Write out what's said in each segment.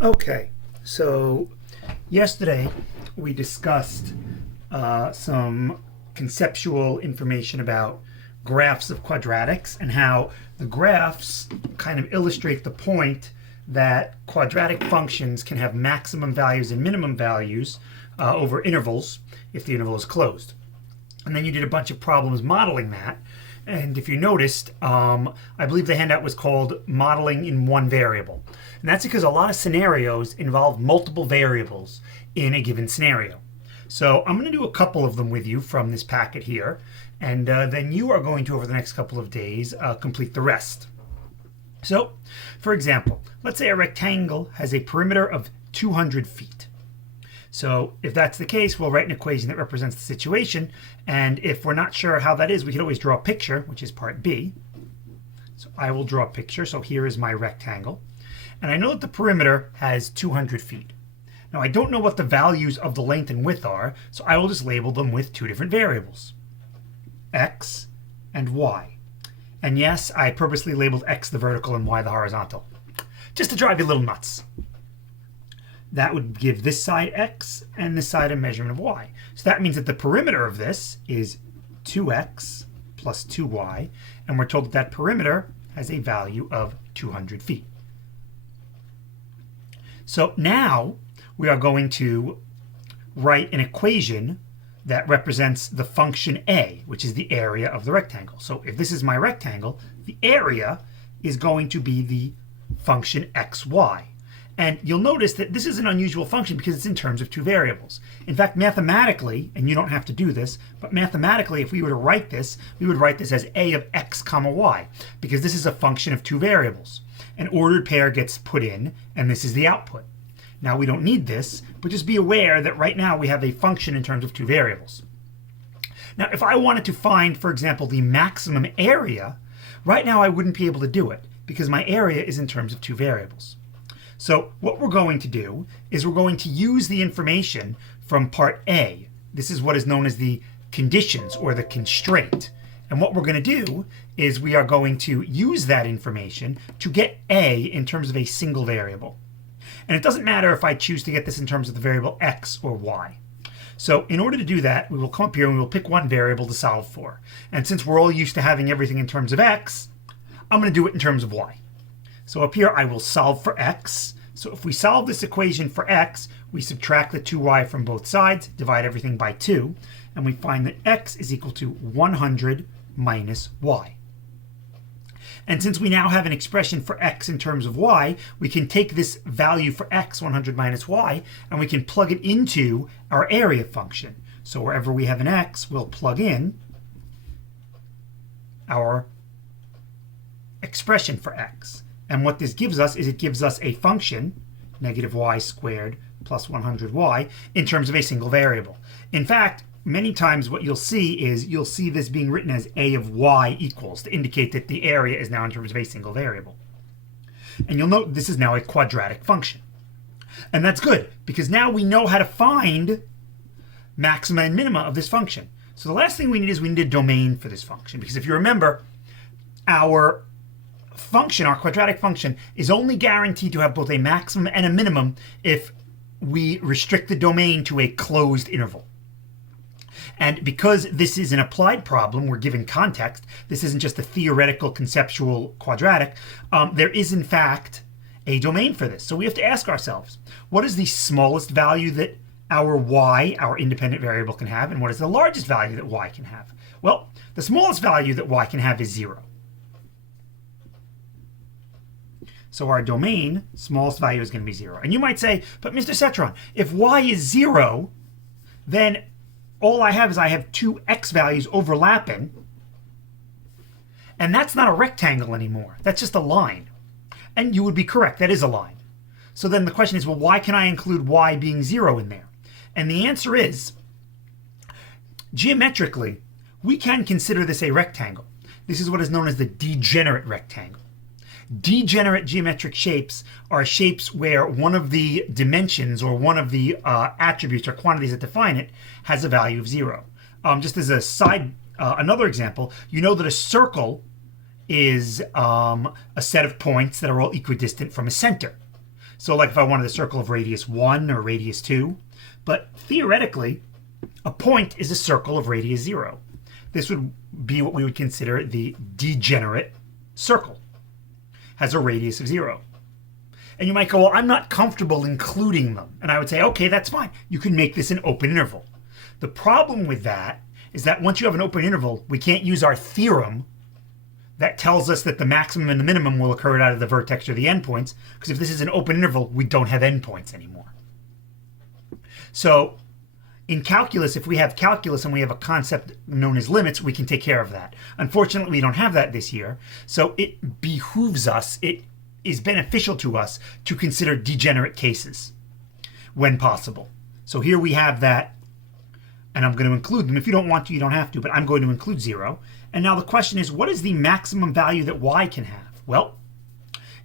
Okay, so yesterday we discussed some conceptual information about graphs of quadratics and how the graphs kind of illustrate the point that quadratic functions can have maximum values and minimum values over intervals if the interval is closed. And then you did a bunch of problems modeling that. And if you noticed, I believe the handout was called Modeling in One Variable. And that's because a lot of scenarios involve multiple variables in a given scenario. So I'm going to do a couple of them with you from this packet here. And then you are going to, over the next couple of days, complete the rest. So, for example, let's say a rectangle has a perimeter of 200 feet. So if that's the case, we'll write an equation that represents the situation. And if we're not sure how that is, we can always draw a picture, which is part B. So I will draw a picture. So here is my rectangle. And I know that the perimeter has 200 feet. Now I don't know what the values of the length and width are, so I will just label them with two different variables, x and y. And yes, I purposely labeled x the vertical and y the horizontal, just to drive you a little nuts. That would give this side x and this side a measurement of y. So that means that the perimeter of this is 2x plus 2y, and we're told that that perimeter has a value of 200 feet. So now we are going to write an equation that represents the function a, which is the area of the rectangle. So if this is my rectangle, the area is going to be the function xy. And you'll notice that this is an unusual function because it's in terms of two variables. In fact, mathematically, and you don't have to do this, but mathematically, if we were to write this, we would write this as a of x comma y, because this is a function of two variables. An ordered pair gets put in, and this is the output. Now, we don't need this, but just be aware that right now we have a function in terms of two variables. Now, if I wanted to find, for example, the maximum area, right now I wouldn't be able to do it, because my area is in terms of two variables. So what we're going to do is we're going to use the information from part A. This is what is known as the conditions or the constraint. And what we're going to do is we are going to use that information to get A in terms of a single variable. And it doesn't matter if I choose to get this in terms of the variable x or y. So in order to do that, we will come up here and we will pick one variable to solve for. And since we're all used to having everything in terms of x, I'm going to do it in terms of y. So up here, I will solve for x. So if we solve this equation for x, we subtract the 2y from both sides, divide everything by 2, and we find that x is equal to 100 minus y. And since we now have an expression for x in terms of y, we can take this value for x, 100 minus y, and we can plug it into our area function. So wherever we have an x, we'll plug in our expression for x. And what this gives us is it gives us a function, negative y squared plus 100y, in terms of a single variable. In fact, many times what you'll see is you'll see this being written as a of y equals to indicate that the area is now in terms of a single variable. And you'll note this is now a quadratic function. And that's good, because now we know how to find maxima and minima of this function. So the last thing we need is we need a domain for this function, because if you remember, our function, our quadratic function, is only guaranteed to have both a maximum and a minimum if we restrict the domain to a closed interval. And because this is an applied problem, we're given context, this isn't just a theoretical conceptual quadratic, there is in fact a domain for this. So we have to ask ourselves, what is the smallest value that our y, our independent variable, can have, and what is the largest value that y can have? Well, the smallest value that y can have is 0. So our domain, smallest value, is going to be 0. And you might say, but Mr. Cetron, if y is 0, then all I have is I have two x values overlapping. And that's not a rectangle anymore. That's just a line. And you would be correct. That is a line. So then the question is, well, why can I include y being 0 in there? And the answer is, geometrically, we can consider this a rectangle. This is what is known as the degenerate rectangle. Degenerate geometric shapes are shapes where one of the dimensions or one of the attributes or quantities that define it has a value of 0. Just as a side, another example, you know that a circle is a set of points that are all equidistant from a center. So like if I wanted a circle of radius 1 or radius 2, but theoretically, a point is a circle of radius 0. This would be what we would consider the degenerate circle. Has a radius of 0. And you might go, well, I'm not comfortable including them. And I would say, okay, that's fine. You can make this an open interval. The problem with that is that once you have an open interval, we can't use our theorem that tells us that the maximum and the minimum will occur out of the vertex or the endpoints, because if this is an open interval, we don't have endpoints anymore. So in calculus, if we have calculus and we have a concept known as limits, we can take care of that. Unfortunately, we don't have that this year, so it behooves us, it is beneficial to us to consider degenerate cases when possible. So here we have that, and I'm going to include them. If you don't want to, you don't have to, but I'm going to include 0. And now the question is, what is the maximum value that y can have? Well,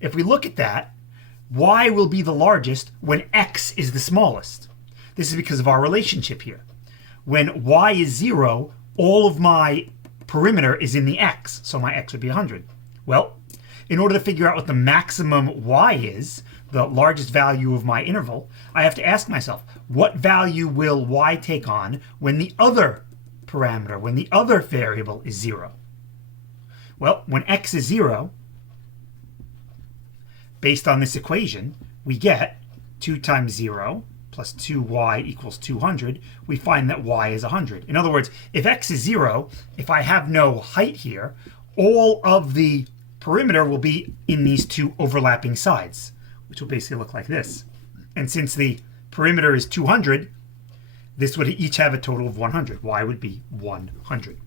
if we look at that, y will be the largest when x is the smallest. This is because of our relationship here. When y is 0, all of my perimeter is in the x, so my x would be 100. Well, in order to figure out what the maximum y is, the largest value of my interval, I have to ask myself, what value will y take on when the other parameter, when the other variable is 0? Well, when x is 0, based on this equation, we get 2 times 0 plus 2y equals 200. We find that y is 100. In other words, if x is 0, if I have no height here, all of the perimeter will be in these two overlapping sides, which will basically look like this. And since the perimeter is 200, this would each have a total of 100. Y would be 100.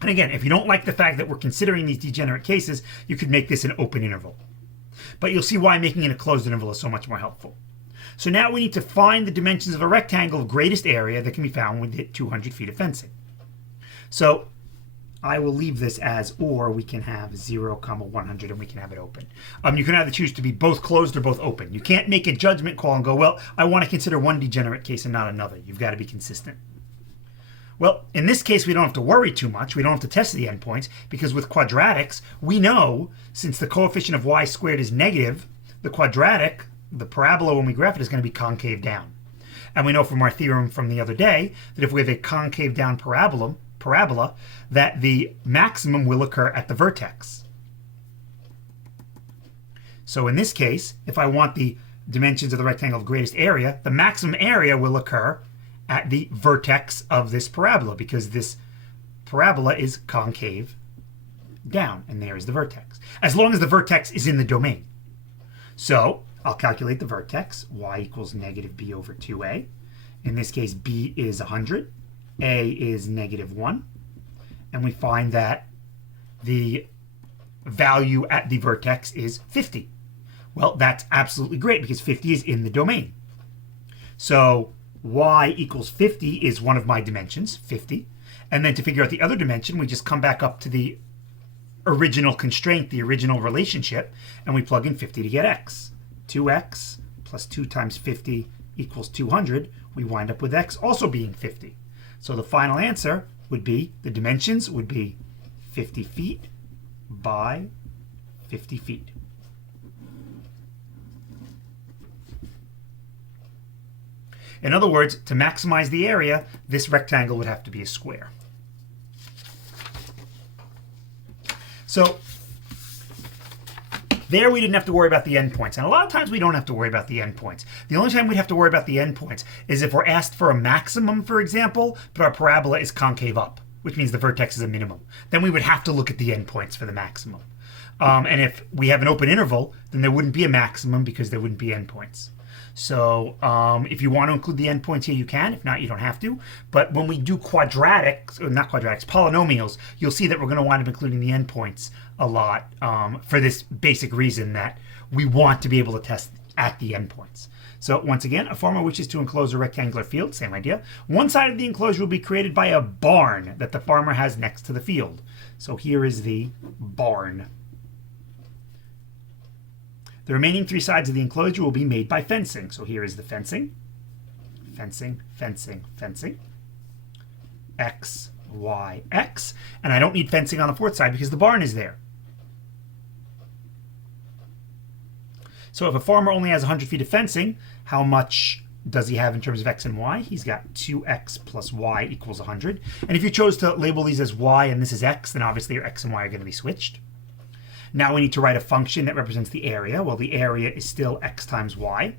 And again, if you don't like the fact that we're considering these degenerate cases, you could make this an open interval. But you'll see why making it a closed interval is so much more helpful. So now we need to find the dimensions of a rectangle of greatest area that can be found within 200 feet of fencing. So I will leave this as, or we can have 0, 100, and we can have it open. You can either choose to be both closed or both open. You can't make a judgment call and go, well, I want to consider one degenerate case and not another. You've got to be consistent. Well, in this case, we don't have to worry too much. We don't have to test the endpoints, because with quadratics, we know, since the coefficient of y squared is negative, the quadratic, the parabola when we graph it, is going to be concave down. And we know from our theorem from the other day that if we have a concave down parabola, that the maximum will occur at the vertex. So in this case, if I want the dimensions of the rectangle of greatest area, the maximum area will occur at the vertex of this parabola, because this parabola is concave down, and there is the vertex. As long as the vertex is in the domain. So I'll calculate the vertex, y equals negative b over 2a. In this case, b is 100. A is -1, and we find that the value at the vertex is 50. Well, that's absolutely great, because 50 is in the domain. So y equals 50 is one of my dimensions, 50. And then to figure out the other dimension, we just come back up to the original constraint, the original relationship, and we plug in 50 to get x. 2x plus 2 times 50 equals 200. We wind up with x also being 50. So the final answer would be, the dimensions would be 50 feet by 50 feet. In other words, to maximize the area, this rectangle would have to be a square. So there we didn't have to worry about the endpoints. And a lot of times we don't have to worry about the endpoints. The only time we'd have to worry about the endpoints is if we're asked for a maximum, for example, but our parabola is concave up, which means the vertex is a minimum. Then we would have to look at the endpoints for the maximum. And if we have an open interval, then there wouldn't be a maximum, because there wouldn't be endpoints. So if you want to include the endpoints here, you can. If not, you don't have to. But when we do quadratics, or not quadratics, polynomials, you'll see that we're going to wind up including the endpoints a lot, for this basic reason that we want to be able to test at the endpoints. So once again, a farmer wishes to enclose a rectangular field, same idea. One side of the enclosure will be created by a barn that the farmer has next to the field. So here is the barn. The remaining 3 sides of the enclosure will be made by fencing. So here is the fencing. Fencing, fencing, fencing. X, Y, X. And I don't need fencing on the 4th side because the barn is there. So if a farmer only has 100 feet of fencing, how much does he have in terms of x and y? He's got 2x plus y equals 100. And if you chose to label these as y and this is x, then obviously your x and y are going to be switched. Now we need to write a function that represents the area. Well, the area is still x times y.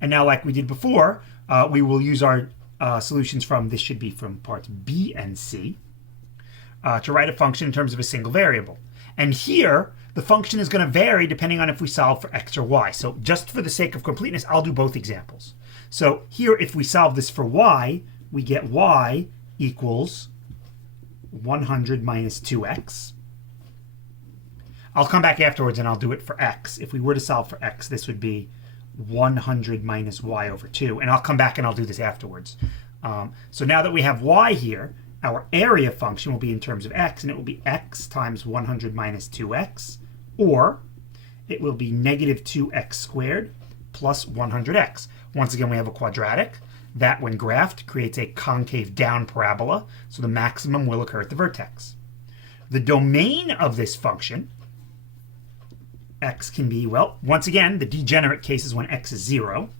And now, like we did before, we will use our solutions from, this should be from parts B and C, to write a function in terms of a single variable. And here, the function is going to vary depending on if we solve for x or y. So just for the sake of completeness, I'll do both examples. So here, if we solve this for y, we get y equals 100 minus 2x. I'll come back afterwards and I'll do it for x. If we were to solve for x, this would be 100 minus y over 2. And I'll come back and I'll do this afterwards. So now that we have y here, our area function will be in terms of x, and it will be x times 100 minus 2x, or it will be negative 2x squared plus 100x. Once again, we have a quadratic that, when graphed, creates a concave down parabola, so the maximum will occur at the vertex. The domain of this function, x can be, well, once again, the degenerate case is when x is 0.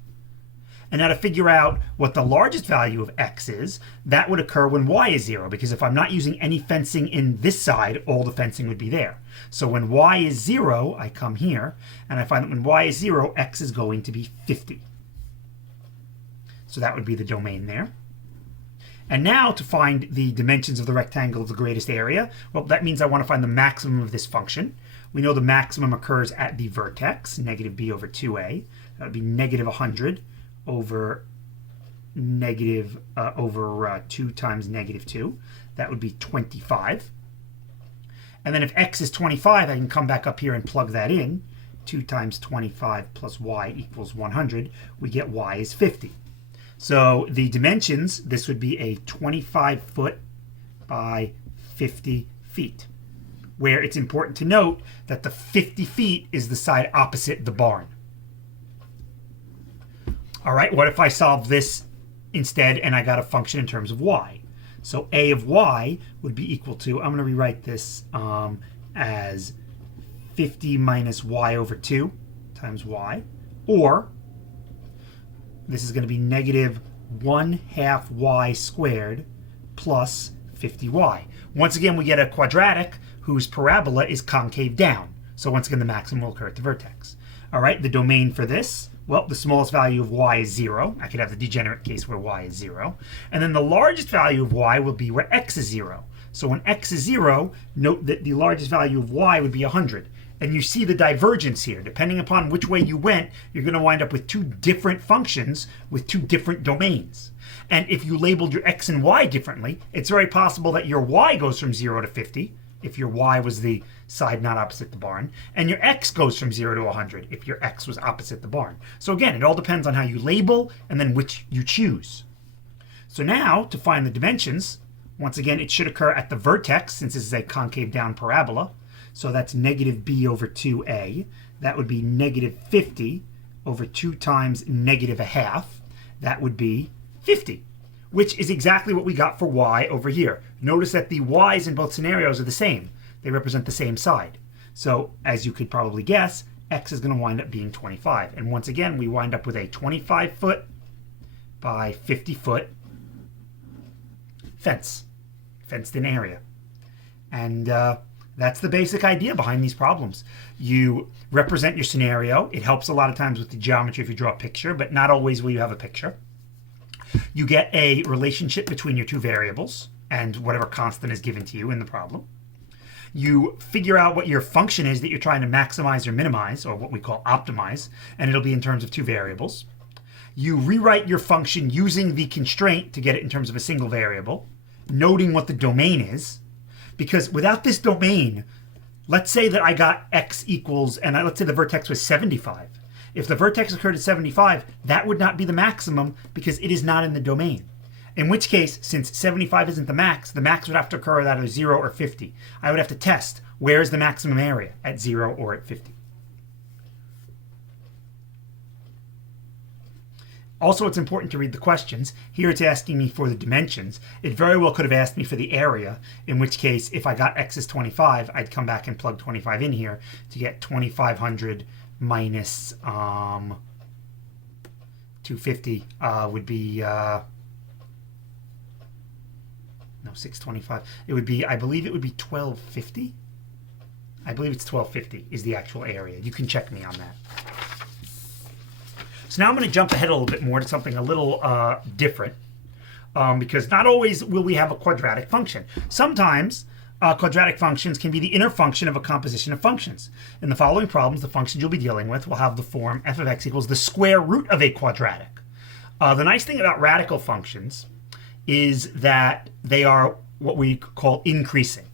And now to figure out what the largest value of x is, that would occur when y is 0, because if I'm not using any fencing in this side, all the fencing would be there. So when y is 0, I come here, and I find that when y is 0, x is going to be 50. So that would be the domain there. And now to find the dimensions of the rectangle of the greatest area, well, that means I want to find the maximum of this function. We know the maximum occurs at the vertex, negative b over 2a. That would be negative 100 over 2 times negative 2. That would be 25. And then if x is 25, I can come back up here and plug that in. 2 times 25 plus y equals 100. We get y is 50. So the dimensions, this would be a 25 foot by 50 feet, where it's important to note that the 50 feet is the side opposite the barn. All right, what if I solve this instead and I got a function in terms of y? So a of y would be equal to, I'm going to rewrite this as 50 minus y over 2 times y, or this is going to be negative 1/2 y squared plus 50y. Once again, we get a quadratic whose parabola is concave down. So once again, the maximum will occur at the vertex. All right, the domain for this, well, the smallest value of y is 0. I could have the degenerate case where y is 0. And then the largest value of y will be where x is 0. So when x is 0, note that the largest value of y would be 100. And you see the divergence here. Depending upon which way you went, you're going to wind up with two different functions with two different domains. And if you labeled your x and y differently, it's very possible that your y goes from 0 to 50, if your y was the side not opposite the barn, and your x goes from 0 to 100 if your x was opposite the barn. So again, it all depends on how you label and then which you choose. So now, to find the dimensions, once again, it should occur at the vertex, since this is a concave down parabola. So that's negative b over 2a. That would be negative 50 over 2 times negative 1/2. That would be 50, which is exactly what we got for y over here. Notice that the y's in both scenarios are the same. They represent the same side. So as you could probably guess, x is going to wind up being 25. And once again, we wind up with a 25 foot by 50 foot fenced in area. And that's the basic idea behind these problems. You represent your scenario. It helps a lot of times with the geometry if you draw a picture, but not always will you have a picture. You get a relationship between your two variables and whatever constant is given to you in the problem. You figure out what your function is that you're trying to maximize or minimize, or what we call optimize, and it'll be in terms of two variables. You rewrite your function using the constraint to get it in terms of a single variable, noting what the domain is. Because without this domain, let's say that I got x equals, and let's say the vertex was 75. If the vertex occurred at 75, that would not be the maximum because it is not in the domain. In which case, since 75 isn't the max would have to occur at either 0 or 50. I would have to test where is the maximum area, at 0 or at 50. Also, it's important to read the questions. Here it's asking me for the dimensions. It very well could have asked me for the area, in which case, if I got x is 25, I'd come back and plug 25 in here to get 2500 minus 250 would be, no, 625. It would be, I believe it would be 1250. I believe it's 1250 is the actual area. You can check me on that. So now I'm going to jump ahead a little bit more to something a little different, because not always will we have a quadratic function. Sometimes quadratic functions can be the inner function of a composition of functions. In the following problems, the functions you'll be dealing with will have the form f of x equals the square root of a quadratic. The nice thing about radical functions is that they are what we call increasing.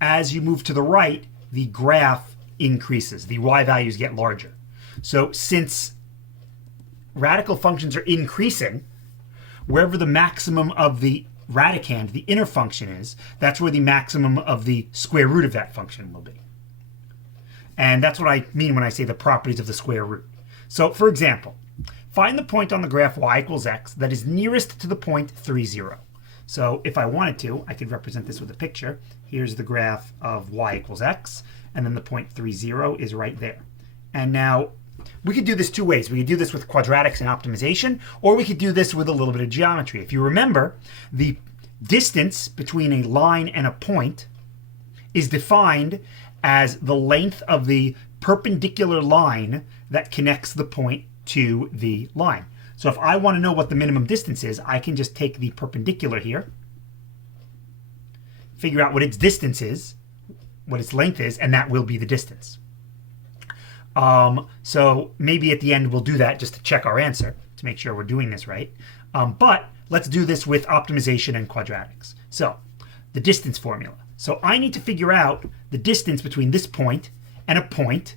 As you move to the right, the graph increases. The y values get larger. So since radical functions are increasing, wherever the maximum of the radicand, the inner function, is, that's where the maximum of the square root of that function will be. And that's what I mean when I say the properties of the square root. So for example, find the point on the graph y equals x that is nearest to the point 3, 0. So if I wanted to, I could represent this with a picture. Here's the graph of y equals x, and then the point 3, 0 is right there. And now we could do this two ways. We could do this with quadratics and optimization, or we could do this with a little bit of geometry. If you remember, the distance between a line and a point is defined as the length of the perpendicular line that connects the point to the line. So if I want to know what the minimum distance is, I can just take the perpendicular here, figure out what its distance is, what its length is, and that will be the distance. So maybe at the end we'll do that just to check our answer, to make sure we're doing this right. But let's do this with optimization and quadratics. So the distance formula. So I need to figure out the distance between this point and a point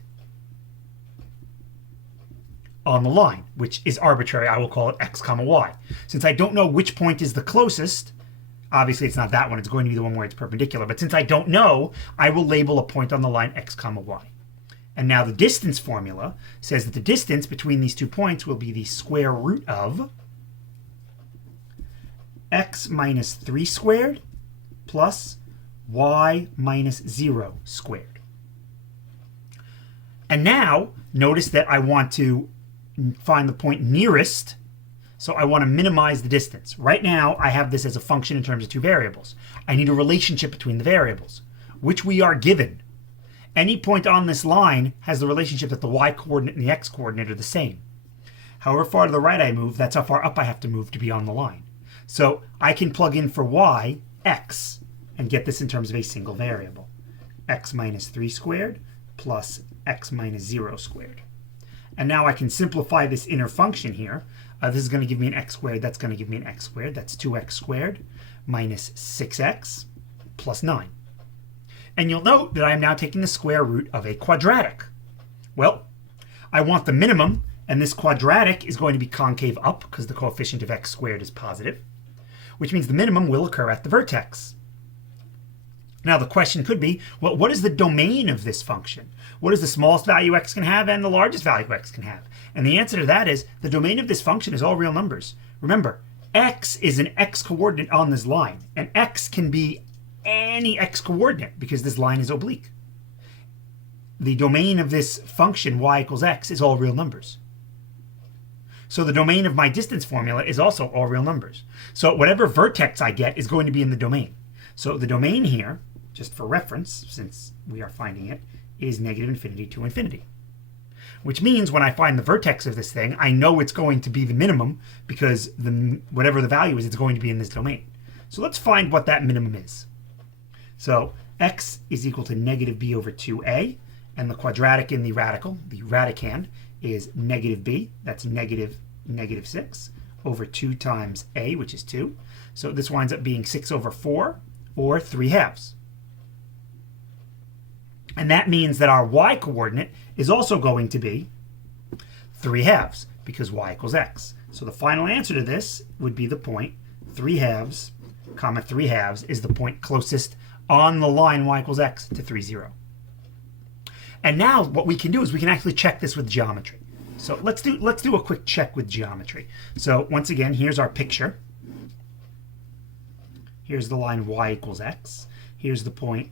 on the line, which is arbitrary. I will call it x comma y. Since I don't know which point is the closest, obviously it's not that one, it's going to be the one where it's perpendicular. But since I don't know, I will label a point on the line x comma y. And now the distance formula says that the distance between these 2 points will be the square root of x minus 3 squared plus y minus 0 squared. And now notice that I want to find the point nearest, so I want to minimize the distance. Right now I have this as a function in terms of two variables. I need a relationship between the variables, which we are given. Any point on this line has the relationship that the y-coordinate and the x-coordinate are the same. However far to the right I move, that's how far up I have to move to be on the line. So I can plug in for y, x, and get this in terms of a single variable. X minus 3 squared plus x minus 0 squared. And now I can simplify this inner function here. This is going to give me an x squared. That's going to give me an x squared. That's 2x squared minus 6x plus 9. And you'll note that I'm now taking the square root of a quadratic. Well, I want the minimum, and this quadratic is going to be concave up because the coefficient of x squared is positive, which means the minimum will occur at the vertex. Now the question could be, well, what is the domain of this function? What is the smallest value x can have and the largest value x can have? And the answer to that is the domain of this function is all real numbers. Remember, x is an x coordinate on this line, and x can be any x coordinate because this line is oblique. The domain of this function y equals x is all real numbers. So the domain of my distance formula is also all real numbers. So whatever vertex I get is going to be in the domain. So the domain here, just for reference, since we are finding it, is negative infinity to infinity. Which means when I find the vertex of this thing, I know it's going to be the minimum because whatever the value is, it's going to be in this domain. So let's find what that minimum is. So x is equal to negative b over 2a, and the quadratic in the radical, the radicand, is negative b, that's negative 6, over 2 times a, which is 2. So this winds up being 6 over 4, or 3 halves. And that means that our y-coordinate is also going to be 3 halves, because y equals x. So the final answer to this would be the point 3 halves, comma 3 halves is the point closest on the line y equals x to 3, 0. And now what we can do is we can actually check this with geometry. So let's do a quick check with geometry. So once again, here's our picture. Here's the line y equals x. Here's the point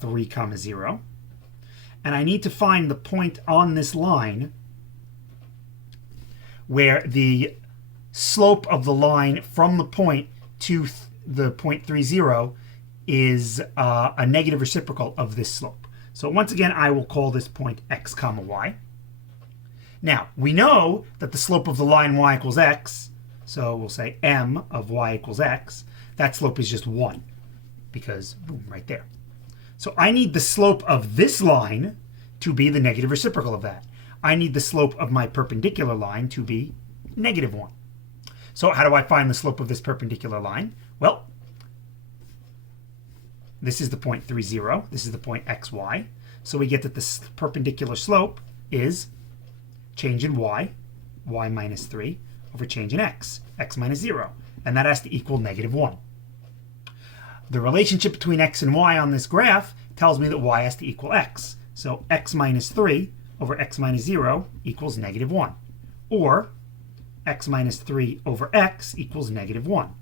3, 0. and I need to find the point on this line where the slope of the line from the point to the point 30 is a negative reciprocal of this slope. So once again, I will call this point x comma y. Now, we know that the slope of the line y equals x, so we'll say m of y equals x. That slope is just 1, because boom, right there. So I need the slope of this line to be the negative reciprocal of that. I need the slope of my perpendicular line to be negative 1. So how do I find the slope of this perpendicular line? Well, this is the point 30. This is the point xy. So we get that the perpendicular slope is change in y minus 3, over change in x minus 0. And that has to equal negative 1. The relationship between x and y on this graph tells me that y has to equal x. So x minus 3 over x minus 0 equals negative 1. Or x minus 3 over x equals negative 1.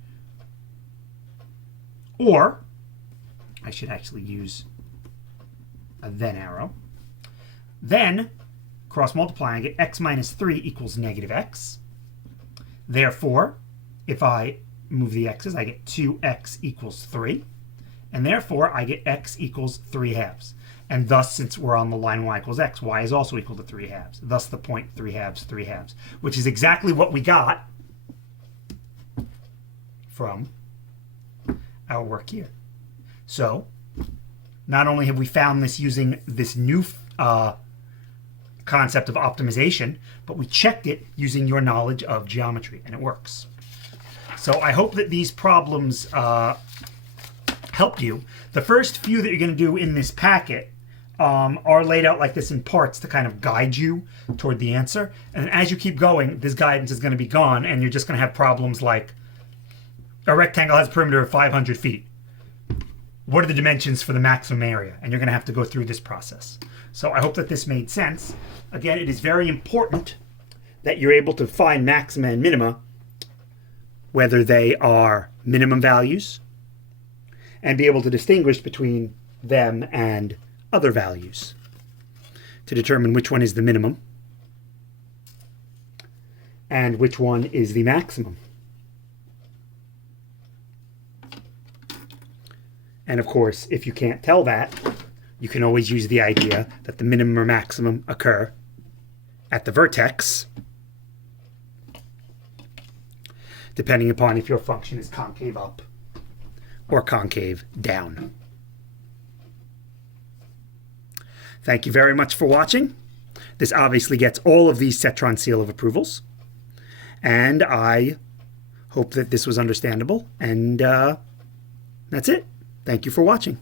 Or, I should actually use a then arrow. Then, cross multiplying, I get x minus 3 equals negative x. Therefore, if I move the x's, I get 2x equals 3. And therefore, I get x equals 3 halves. And thus, since we're on the line y equals x, y is also equal to 3 halves. Thus, the point 3 halves, 3 halves, which is exactly what we got from our work here. So, not only have we found this using this new concept of optimization, but we checked it using your knowledge of geometry, and it works. So I hope that these problems helped you. The first few that you're going to do in this packet are laid out like this in parts to kind of guide you toward the answer. And as you keep going, this guidance is going to be gone, and you're just going to have problems like a rectangle has a perimeter of 500 feet. What are the dimensions for the maximum area? And you're going to have to go through this process. So I hope that this made sense. Again, it is very important that you're able to find maxima and minima, whether they are minimum values, and be able to distinguish between them and other values to determine which one is the minimum and which one is the maximum. And of course, if you can't tell that, you can always use the idea that the minimum or maximum occur at the vertex, depending upon if your function is concave up or concave down. Thank you very much for watching. This obviously gets all of these Cetron seal of approvals. And I hope that this was understandable. And that's it. Thank you for watching.